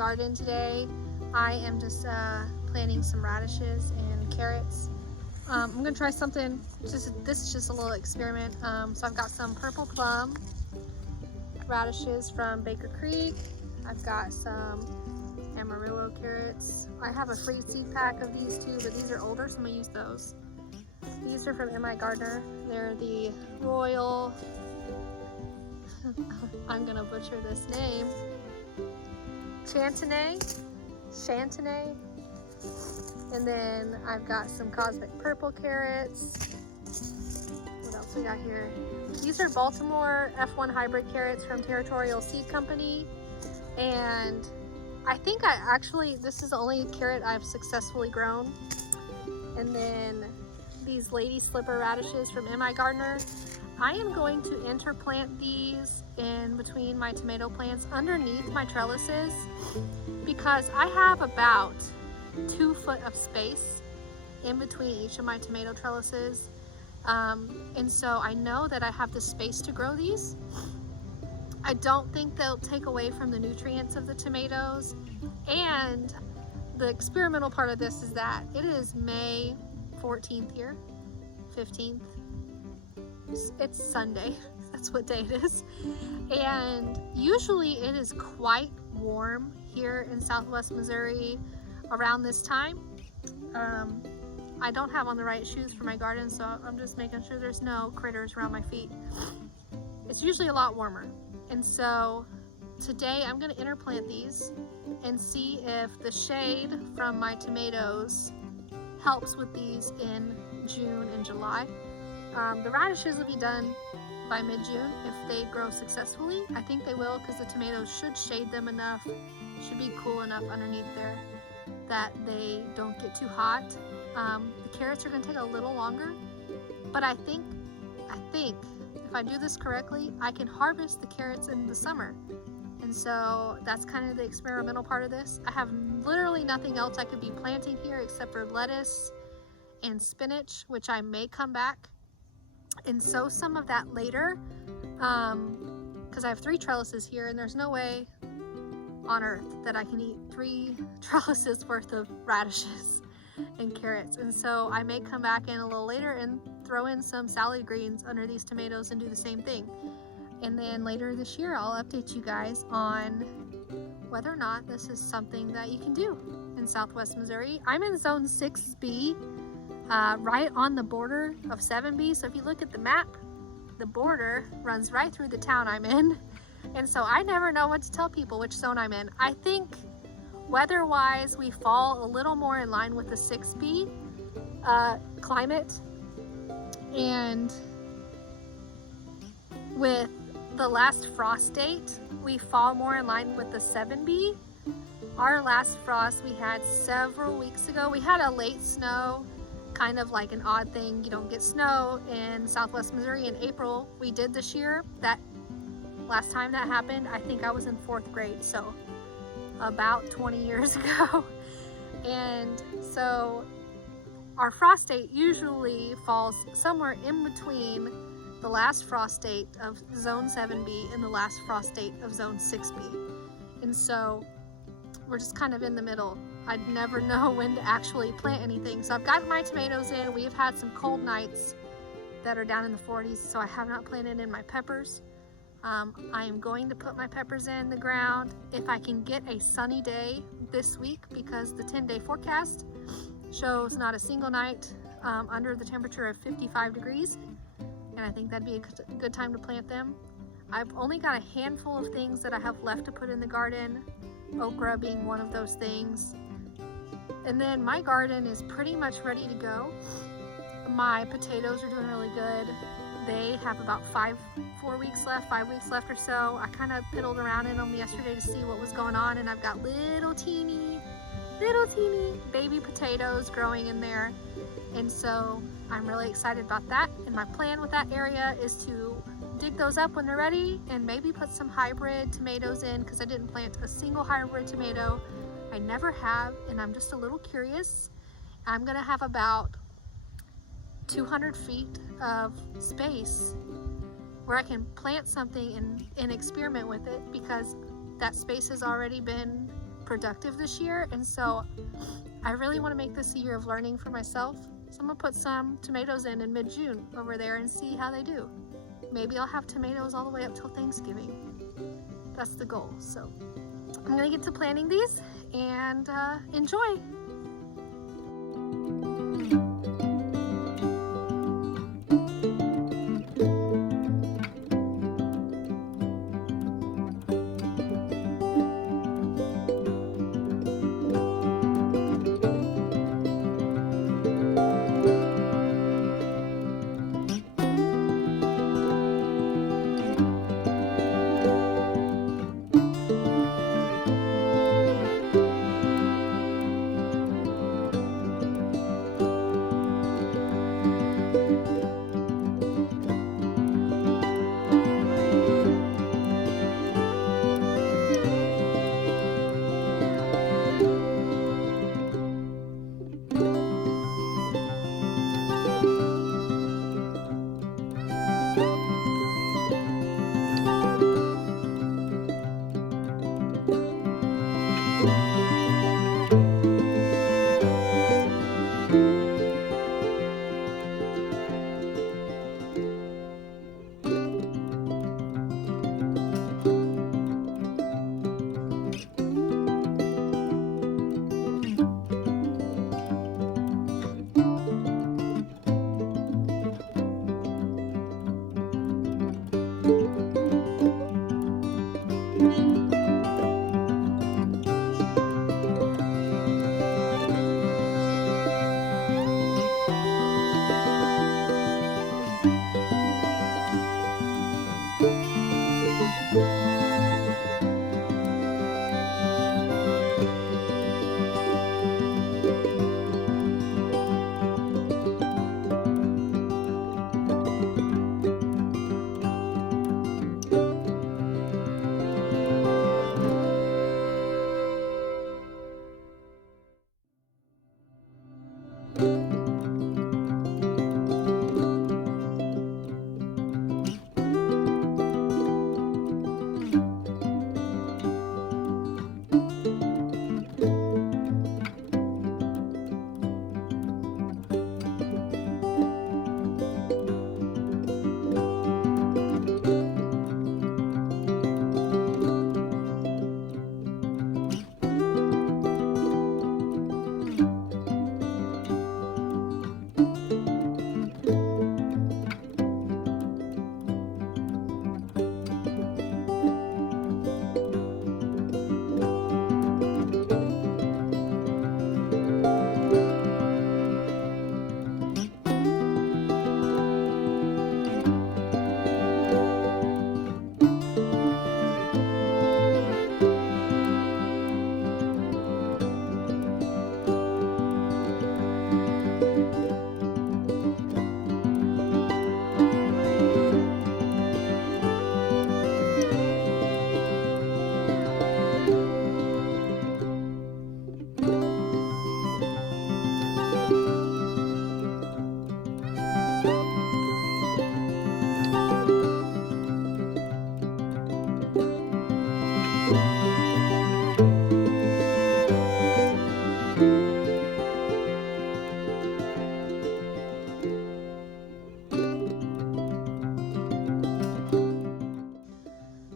garden today. I am just planting some radishes and carrots. I'm gonna try something, this is just a little experiment. So I've got some purple plum radishes from Baker Creek. I've got some Amarillo carrots. I have a free seed pack of these too, but these are older, so I'm gonna use those. These are from M.I. Gardner. They're the Royal, I'm gonna butcher this name, Chantenay. And then I've got some Cosmic Purple carrots. What else we got here? These are Baltimore F1 hybrid carrots from Territorial Seed Company. And I think this is the only carrot I've successfully grown. And then these Lady Slipper radishes from M.I. Gardner. I am going to interplant these in between my tomato plants underneath my trellises because I have about 2 foot of space in between each of my tomato trellises. And so I know that I have the space to grow these. I don't think they'll take away from the nutrients of the tomatoes. And the experimental part of this is that it is May 14th here, 15th. It's Sunday, that's what day it is. And usually it is quite warm here in Southwest Missouri around this time. I don't have on the right shoes for my garden, so I'm just making sure there's no critters around my feet. It's usually a lot warmer. And so today I'm gonna interplant these and see if the shade from my tomatoes helps with these in June and July. The radishes will be done by mid-June if they grow successfully. I think they will because the tomatoes should shade them enough, should be cool enough underneath there that they don't get too hot. The carrots are going to take a little longer, but I think if I do this correctly, I can harvest the carrots in the summer. And so that's kind of the experimental part of this. I have literally nothing else I could be planting here except for lettuce and spinach, which I may come back and sow some of that later, because I have 3 trellises here and there's no way on earth that I can eat 3 trellises worth of radishes and carrots. And so I may come back in a little later and throw in some salad greens under these tomatoes and do the same thing. And then later this year I'll update you guys on whether or not this is something that you can do in Southwest Missouri. I'm in zone 6B, right on the border of 7B. So if you look at the map, the border runs right through the town I'm in. And so I never know what to tell people which zone I'm in. I think weather-wise, we fall a little more in line with the 6B climate. And with the last frost date, we fall more in line with the 7B. Our last frost we had several weeks ago. We had a late snow, kind of like an odd thing. You don't get snow in Southwest Missouri in April. We did this year. That last time that happened, I think I was in 4th grade, so about 20 years ago. And so our frost date usually falls somewhere in between the last frost date of zone 7B and the last frost date of zone 6B. And so we're just kind of in the middle. I'd never know when to actually plant anything. So I've gotten my tomatoes in. We have had some cold nights that are down in the 40s, so I have not planted in my peppers. I am going to put my peppers in the ground if I can get a sunny day this week, because the 10-day forecast shows not a single night under the temperature of 55 degrees. And I think that'd be a good time to plant them. I've only got a handful of things that I have left to put in the garden, okra being one of those things. And then my garden is pretty much ready to go. My potatoes are doing really good. They have about 5 weeks left or so. I kind of piddled around in them yesterday to see what was going on, and I've got little teeny baby potatoes growing in there. And so I'm really excited about that. And my plan with that area is to dig those up when they're ready and maybe put some hybrid tomatoes in, because I didn't plant a single hybrid tomato. I never have, and I'm just a little curious. I'm gonna have about 200 feet of space where I can plant something and experiment with it, because that space has already been productive this year, and so I really want to make this a year of learning for myself. So I'm gonna put some tomatoes in mid-June over there and see how they do. Maybe I'll have tomatoes all the way up till Thanksgiving. That's the goal. So I'm gonna get to planting these and enjoy.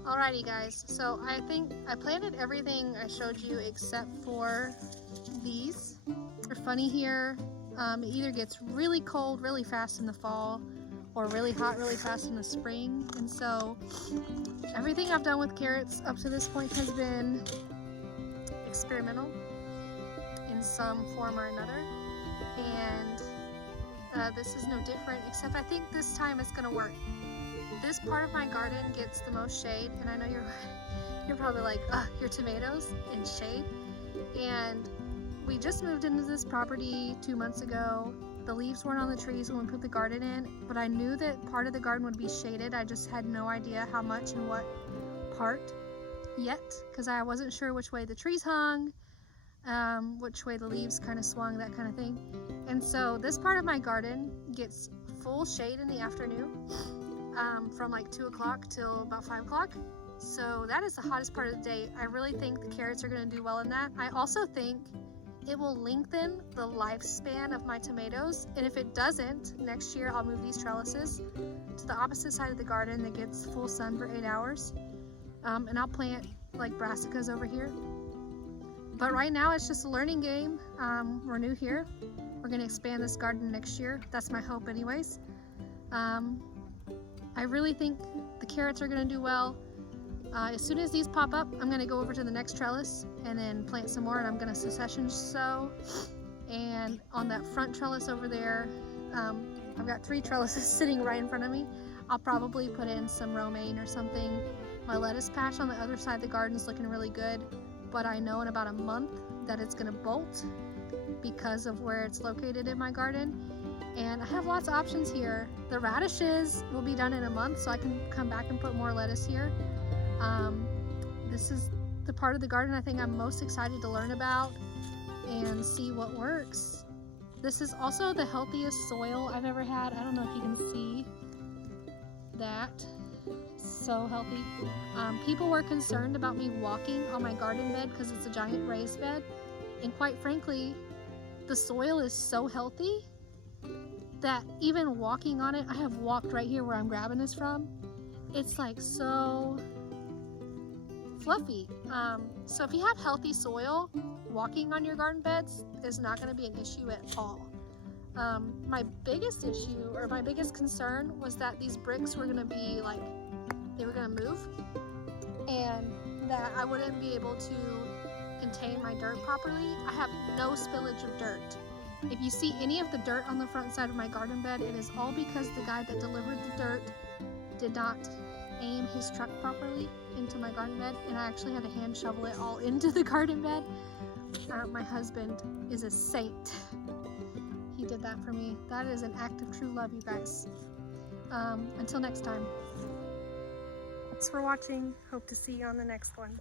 Alrighty guys, so I think I planted everything I showed you except for these. They're funny here. It either gets really cold really fast in the fall or really hot really fast in the spring, and so everything I've done with carrots up to this point has been experimental in some form or another, and this is no different, except I think this time it's gonna work. This part of my garden gets the most shade, and I know you're probably like, ugh, your tomatoes in shade. And we just moved into this property 2 months ago. The leaves weren't on the trees when we put the garden in, but I knew that part of the garden would be shaded. I just had no idea how much and what part yet, because I wasn't sure which way the trees hung, which way the leaves kind of swung, that kind of thing. And so this part of my garden gets full shade in the afternoon. From like 2 o'clock till about 5 o'clock. So that is the hottest part of the day. I really think the carrots are going to do well in that. I also think it will lengthen the lifespan of my tomatoes, and if it doesn't, next year I'll move these trellises to the opposite side of the garden that gets full sun for 8 hours, and I'll plant like brassicas over here. But right now it's just a learning game. We're new here. We're going to expand this garden next year. That's my hope anyways. I really think the carrots are going to do well. As soon as these pop up, I'm going to go over to the next trellis and then plant some more, and I'm going to succession sow. And on that front trellis over there, I've got 3 trellises sitting right in front of me. I'll probably put in some romaine or something. My lettuce patch on the other side of the garden is looking really good, but I know in about a month that it's going to bolt because of where it's located in my garden. And I have lots of options here. The radishes will be done in a month, so I can come back and put more lettuce here. This is the part of the garden I think I'm most excited to learn about and see what works. This is also the healthiest soil I've ever had. I don't know if you can see that. So healthy. People were concerned about me walking on my garden bed because it's a giant raised bed, and quite frankly, the soil is so healthy that even walking on it, I have walked right here where I'm grabbing this from, it's like so fluffy. So if you have healthy soil, walking on your garden beds is not going to be an issue at all. My biggest issue, or my biggest concern, was that these bricks were going to be like, they were going to move, and that I wouldn't be able to contain my dirt properly. I have no spillage of dirt. If you see any of the dirt on the front side of my garden bed, it is all because the guy that delivered the dirt did not aim his truck properly into my garden bed, and I actually had to hand shovel it all into the garden bed. My husband is a saint. He did that for me. That is an act of true love, you guys. Until next time. Thanks for watching. Hope to see you on the next one.